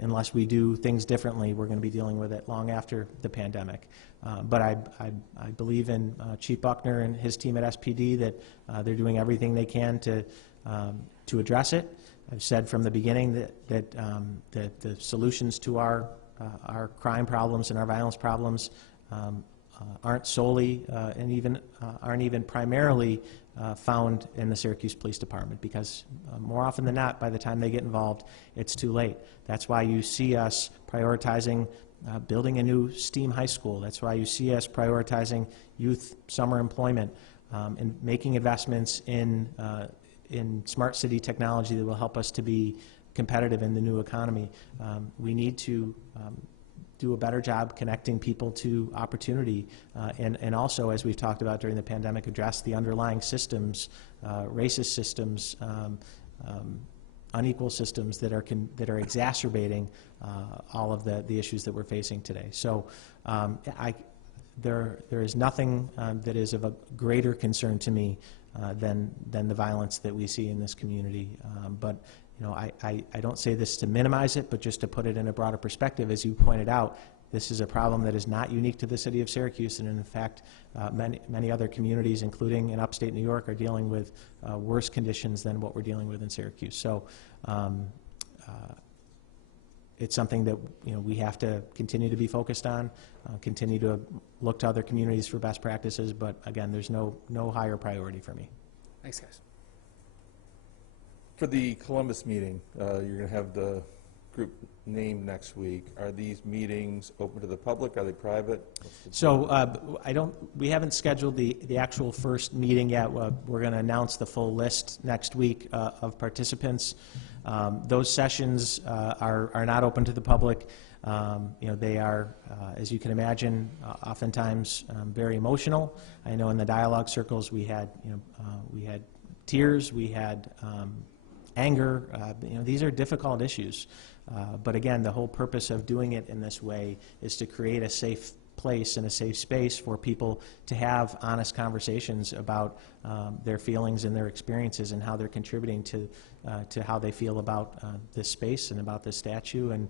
unless we do things differently, we're going to be dealing with it long after the pandemic. But I believe in Chief Buckner and his team at SPD that they're doing everything they can to address it. I've said from the beginning that the solutions to our crime problems and our violence problems aren't solely and aren't even primarily found in the Syracuse Police Department, because more often than not, by the time they get involved, it's too late. That's why you see us prioritizing building a new STEAM high school. That's why you see us prioritizing youth summer employment and making investments in smart city technology that will help us to be competitive in the new economy. We need to do a better job connecting people to opportunity, and also, as we've talked about during the pandemic, address the underlying systems, racist systems, unequal systems that are exacerbating all of the issues that we're facing today. So there is nothing that is of a greater concern to me than the violence that we see in this community. But I don't say this to minimize it, but just to put it in a broader perspective. As you pointed out, this is a problem that is not unique to the city of Syracuse, and in fact, many other communities, including in upstate New York, are dealing with worse conditions than what we're dealing with in Syracuse. So it's something that we have to continue to be focused on, continue to look to other communities for best practices, but again, there's no higher priority for me. Thanks, guys. For the Columbus meeting, you're going to have the group named next week. Are these meetings open to the public? Are they private? So we haven't scheduled the actual first meeting yet. We're going to announce the full list next week of participants. Those sessions are not open to the public. They are, as you can imagine, oftentimes very emotional. I know in the dialogue circles we had tears, we had anger. These are difficult issues. But again, the whole purpose of doing it in this way is to create a safe place and a safe space for people to have honest conversations about their feelings and their experiences and how they're contributing to how they feel about this space and about this statue. And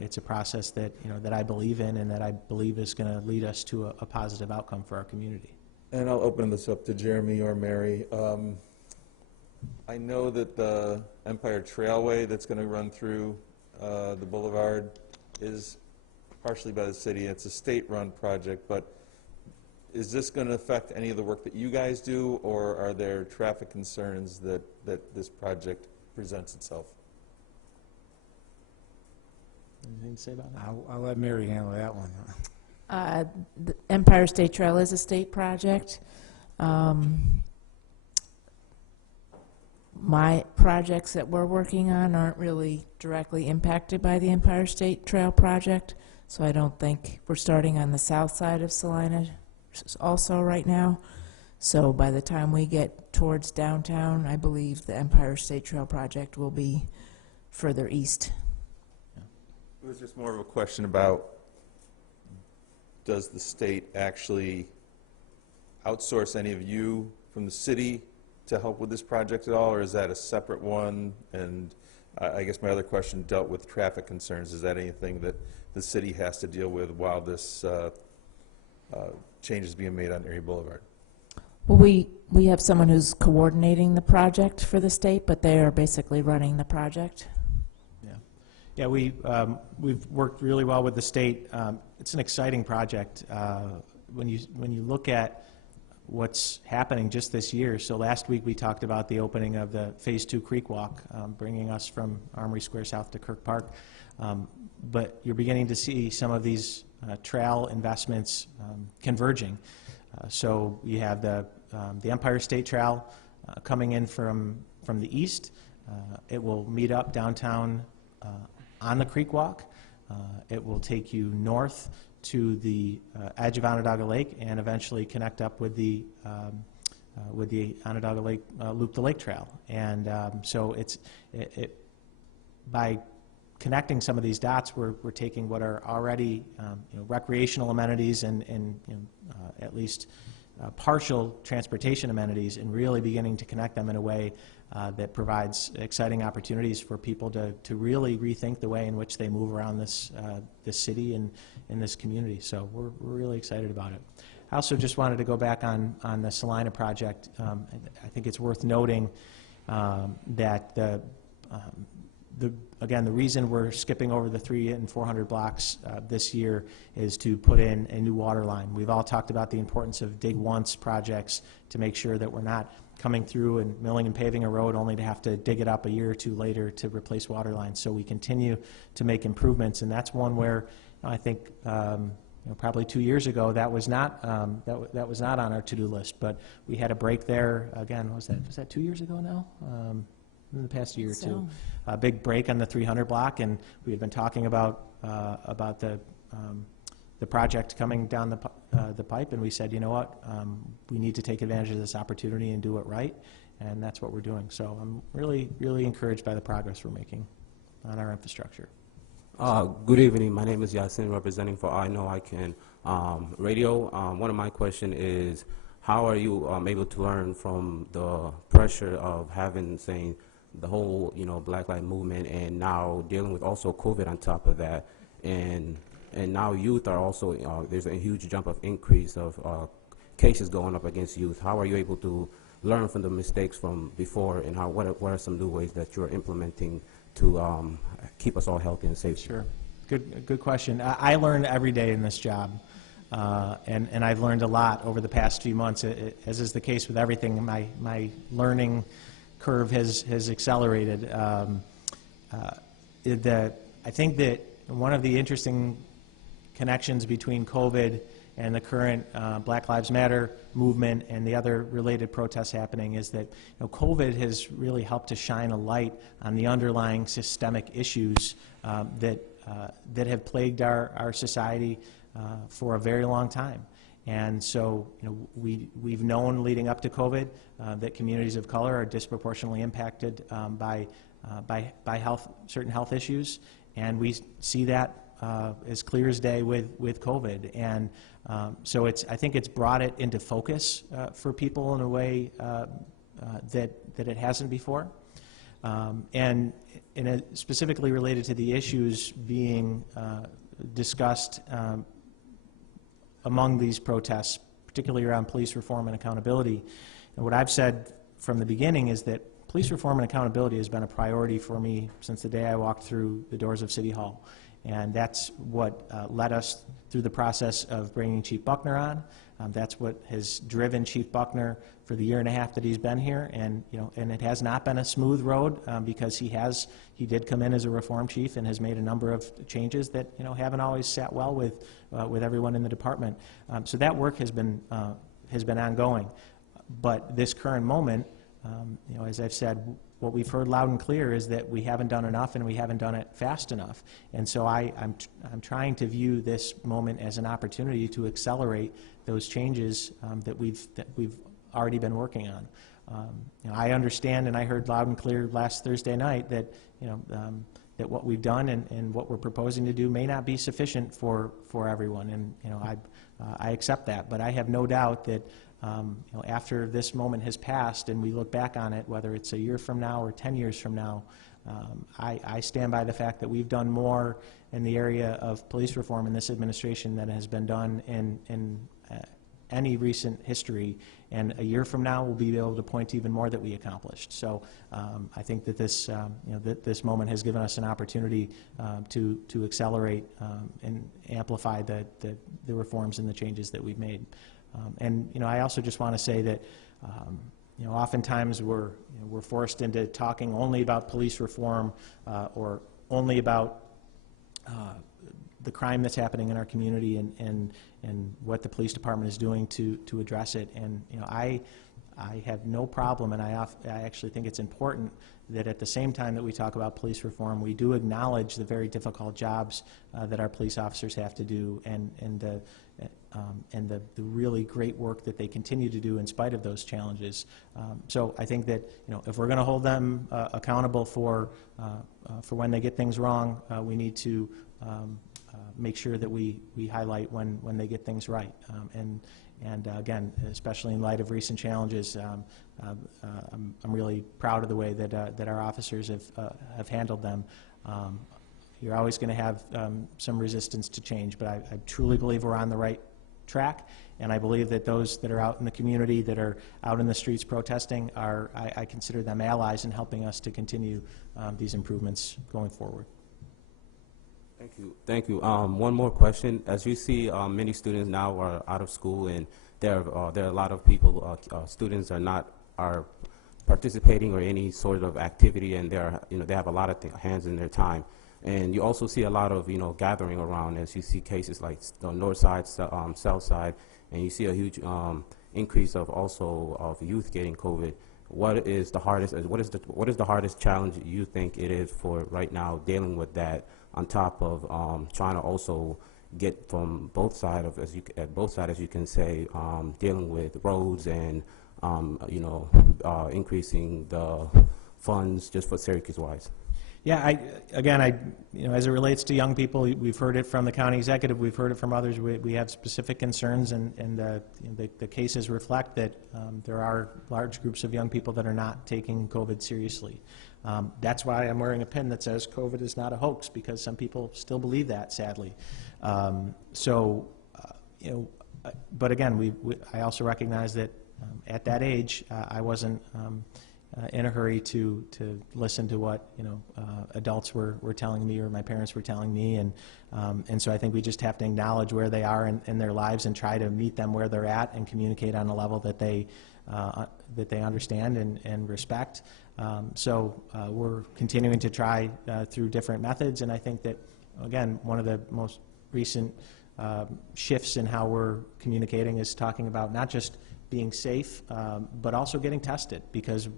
it's a process that that I believe in and that I believe is going to lead us to a positive outcome for our community. And I'll open this up to Jeremy or Mary. I know that the Empire Trailway that's going to run through the Boulevard is partially by the city. It's a state-run project, but is this going to affect any of the work that you guys do, or are there traffic concerns that this project presents itself? Anything to say about that? I'll let Mary handle that one. The Empire State Trail is a state project. My projects that we're working on aren't really directly impacted by the Empire State Trail project, so I don't think we're starting on the south side of Salina also right now. So by the time we get towards downtown, I believe the Empire State Trail project will be further east. It was just more of a question about, does the state actually outsource any of you from the city to help with this project at all, or is that a separate one? And I guess my other question dealt with traffic concerns. Is that anything that the city has to deal with while this change is being made on Erie Boulevard? Well, we have someone who's coordinating the project for the state, but they are basically running the project. Yeah, we've worked really well with the state. It's an exciting project. When you look at what's happening just this year, so last week we talked about the opening of the Phase 2 Creek Walk, bringing us from Armory Square South to Kirk Park. But you're beginning to see some of these trail investments converging. So you have the Empire State Trail coming in from the east. It will meet up downtown on the Creek Walk. It will take you north to the edge of Onondaga Lake and eventually connect up with the Onondaga Lake Loop the Lake Trail. And so by connecting some of these dots, we're taking what are already recreational amenities and at least partial transportation amenities and really beginning to connect them in a way that provides exciting opportunities for people to really rethink the way in which they move around this city and in this community. So we're really excited about it. I also just wanted to go back on the Salina project. I think it's worth noting that again, the reason we're skipping over the 300 and 400 blocks this year is to put in a new water line. We've all talked about the importance of dig once projects to make sure that we're not coming through and milling and paving a road only to have to dig it up a year or two later to replace water lines. So we continue to make improvements, and that's one where I think probably 2 years ago that was not that was not on our to-do list. But we had a break there. Again, was that 2 years ago now? In the past year or two, a big break on the 300 block, and we had been talking about the project coming down the pipe, and we said, you know what, we need to take advantage of this opportunity and do it right, and that's what we're doing. So I'm really encouraged by the progress we're making on our infrastructure. Good evening. My name is Yasin, representing for I Know I Can Radio. One of my questions is, how are you able to learn from the pressure of having, saying, the whole, Black Lives Movement, and now dealing with also COVID on top of that, and now youth are also, there's a huge jump of increase of cases going up against youth. How are you able to learn from the mistakes from before, and what are some new ways that you're implementing to keep us all healthy and safe? Sure. Good question. I learn every day in this job, and I've learned a lot over the past few months. As is the case with everything, my learning curve has accelerated. I think that one of the interesting connections between COVID and the current Black Lives Matter movement and the other related protests happening is that COVID has really helped to shine a light on the underlying systemic issues that have plagued our society for a very long time. And so, we've known leading up to COVID that communities of color are disproportionately impacted by certain health issues, and we see that as clear as day with COVID. And so I think it's brought it into focus for people in a way that it hasn't before. And specifically related to the issues being discussed among these protests, particularly around police reform and accountability. And what I've said from the beginning is that police reform and accountability has been a priority for me since the day I walked through the doors of City Hall. And that's what led us through the process of bringing Chief Buckner on. That's what has driven Chief Buckner for the year and a half that he's been here. And and it has not been a smooth road because he did come in as a reform chief and has made a number of changes that haven't always sat well with everyone in the department. So that work has been ongoing. But this current moment, as I've said, what we've heard loud and clear is that we haven't done enough and we haven't done it fast enough. And so I'm trying to view this moment as an opportunity to accelerate those changes that we've already been working on. I understand, and I heard loud and clear last Thursday night that that what we've done and what we're proposing to do may not be sufficient for everyone, and I accept that. But I have no doubt that after this moment has passed and we look back on it, whether it's a year from now or 10 years from now, I stand by the fact that we've done more in the area of police reform in this administration than has been done in any recent history. And a year from now, we'll be able to point to even more that we accomplished. So I think that this, that this moment has given us an opportunity to accelerate and amplify the reforms and the changes that we've made. And I also just want to say that oftentimes we're forced into talking only about police reform or only about the crime that's happening in our community and what the police department is doing to address it. And I have no problem, and I actually think it's important that at the same time that we talk about police reform, we do acknowledge the very difficult jobs that our police officers have to do, and the really great work that they continue to do in spite of those challenges. So I think that if we're going to hold them accountable for when they get things wrong, we need to make sure that we highlight when they get things right. And again, especially in light of recent challenges, I'm really proud of the way that our officers have handled them. You're always going to have some resistance to change, but I truly believe we're on the right track, and I believe that those that are out in the community, that are out in the streets protesting, I consider them allies in helping us to continue these improvements going forward. Thank you. Thank you. One more question. As you see, many students now are out of school, and there are a lot of people, students are participating or any sort of activity, and they have a lot of hands in their time. And you also see a lot of gathering around, as you see cases like the north side, south side, and you see a huge increase of youth getting COVID. What is the hardest challenge you think it is for right now dealing with that, on top of trying to also get from both sides, as you can say, dealing with roads and increasing the funds just for Syracuse wise? Yeah, as it relates to young people, we've heard it from the county executive, we've heard it from others. We have specific concerns, and the cases reflect that there are large groups of young people that are not taking COVID seriously. That's why I'm wearing a pin that says COVID is not a hoax, because some people still believe that, sadly. But again, I also recognize that at that age, I wasn't in a hurry to listen to what adults were telling me or my parents were telling me, and so I think we just have to acknowledge where they are in their lives and try to meet them where they're at and communicate on a level that that they understand and respect. So we're continuing to try through different methods, and I think that, again, one of the most recent shifts in how we're communicating is talking about not just being safe, but also getting tested, because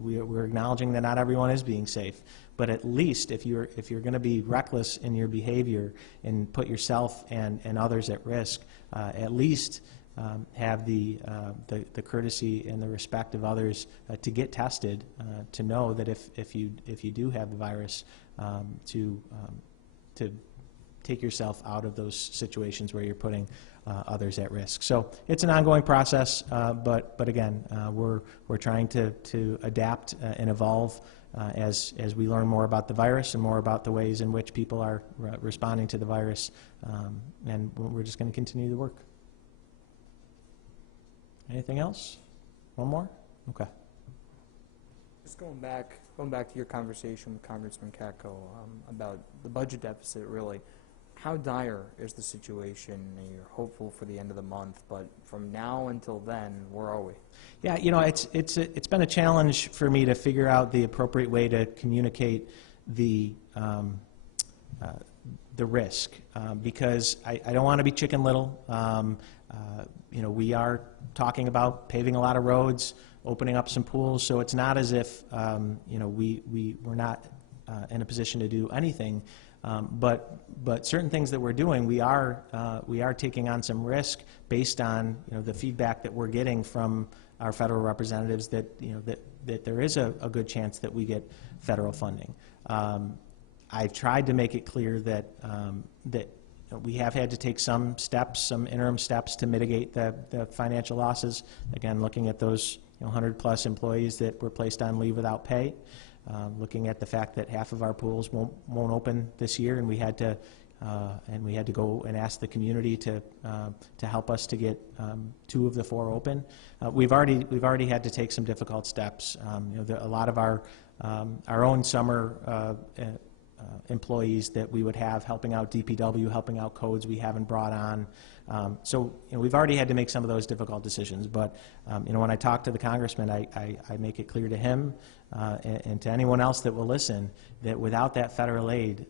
we're acknowledging that not everyone is being safe. But at least if you're going to be reckless in your behavior and put yourself and others at risk, at least have the courtesy and the respect of others to get tested, to know that if you do have the virus, to take yourself out of those situations where you're putting others at risk. So it's an ongoing process, but again, we're trying to adapt and evolve as we learn more about the virus and more about the ways in which people are responding to the virus, and we're just going to continue the work. Anything else? One more? Okay. Just going back to your conversation with Congressman Katko about the budget deficit, really. How dire is the situation? You're hopeful for the end of the month, but from now until then, where are we? Yeah, you know, it's been a challenge for me to figure out the appropriate way to communicate the risk, because I don't want to be Chicken Little. You know, we are talking about paving a lot of roads, opening up some pools, so it's not as if you know, we're not in a position to do anything. But certain things that we're doing, we are taking on some risk based on, you know, the feedback that we're getting from our federal representatives that, you know, that there is a good chance that we get federal funding. I've tried to make it clear that that we have had to take some steps, some interim steps to mitigate the financial losses. Again, looking at those, you know, 100+ employees that were placed on leave without pay. Looking at the fact that half of our pools won't open this year, and we had to go and ask the community to help us to get 2 of the 4 open. We've already had to take some difficult steps. You know, a lot of our own summer employees that we would have helping out DPW, helping out codes, we haven't brought on. So, you know, we've already had to make some of those difficult decisions. But you know, when I talk to the congressman, I make it clear to him and to anyone else that will listen that without that federal aid,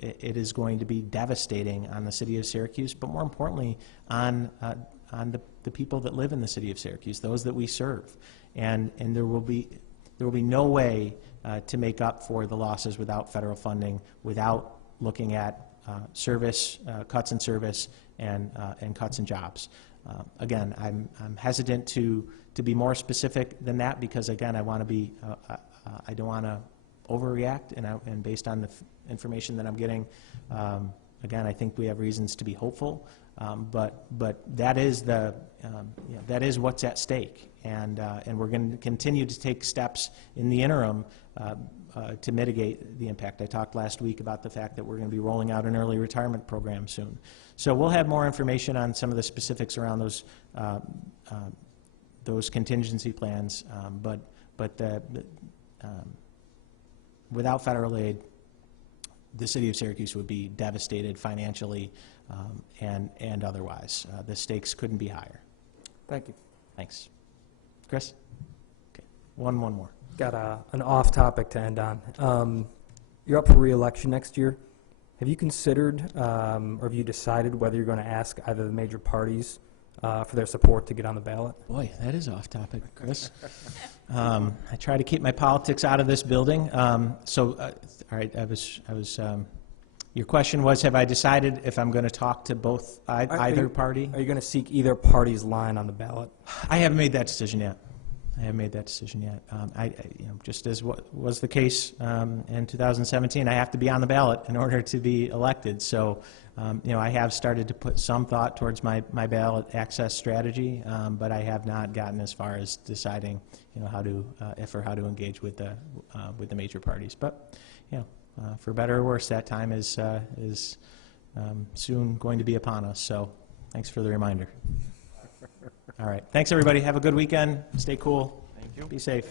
it is going to be devastating on the city of Syracuse, but more importantly on the people that live in the city of Syracuse, those that we serve. And there will be no way to make up for the losses without federal funding, without looking at service, cuts in service, and cuts in jobs. Again, I'm hesitant to be more specific than that, because again, I want to be I don't want to overreact, and based on the information that I'm getting, again, I think we have reasons to be hopeful, but that is you know, that is what's at stake, and we're going to continue to take steps in the interim to mitigate the impact. I talked last week about the fact that we're going to be rolling out an early retirement program soon. So we'll have more information on some of the specifics around those contingency plans, but without federal aid, the city of Syracuse would be devastated financially and otherwise. The stakes couldn't be higher. Thank you. Thanks. Chris? Okay. One more. Got an off topic to end on. You're up for re-election next year. Have you considered or have you decided whether you're going to ask either of the major parties for their support to get on the ballot? Boy, that is off topic, Chris. I try to keep my politics out of this building. All right, your question was, have I decided if I'm going to talk to both either party? Are you going to seek either party's line on the ballot? I haven't made that decision yet. You know, just as what was the case in 2017, I have to be on the ballot in order to be elected. So, you know, I have started to put some thought towards my ballot access strategy, but I have not gotten as far as deciding, you know, how to how to engage with the major parties. But, you know, for better or worse, that time is soon going to be upon us. So, thanks for the reminder. All right. Thanks, everybody. Have a good weekend. Stay cool. Thank you. Be safe.